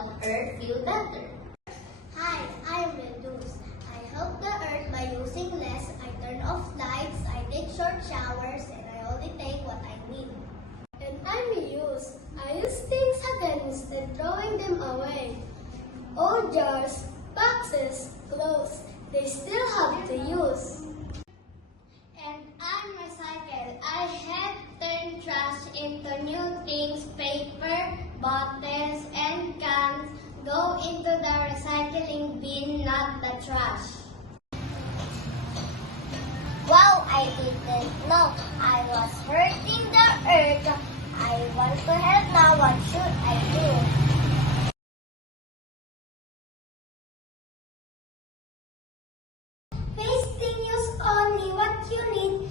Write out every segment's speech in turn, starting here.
help Earth feel better. Hi, I'm Redus. I help the earth by using less. I turn off lights, I take short showers, and I only take what I need. And I'm reuse. I use things again instead throwing them away. Old jars, boxes, clothes, they still have to use. And I'm recycle. I help turn trash into new things, paper, bottles, and cans go into the recycling bin, not the trash. Wow, I didn't know I was hurting the earth. I want to help now. What should I do? Wasting use only what you need.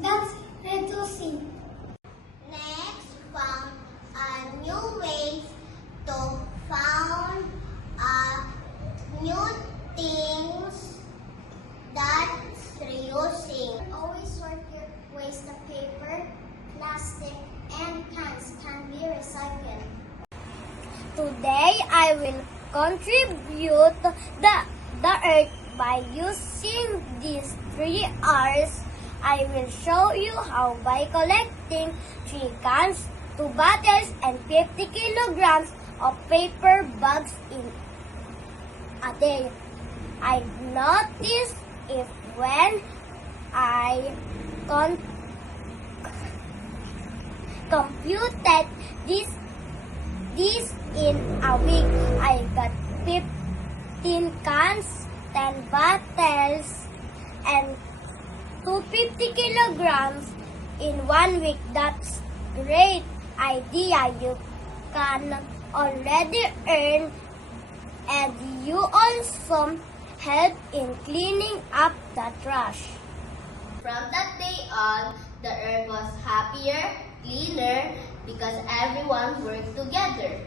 That's reducing. Next, found a new ways to found new things that's reusing. Always sort your waste of paper, plastic, and cans can be recycled. Today, I will contribute the earth by using these 3 R's. I will show you how by collecting 3 cans, 2 bottles, and 50 kilograms of paper bags in a day. I noticed if when I computed this in a week, I got 15 cans, 10 bottles, and 250 kilograms in 1 week. That's great idea. You can already earn, and you also help in cleaning up the trash. From that day on, the Earth was happier, cleaner, because everyone worked together.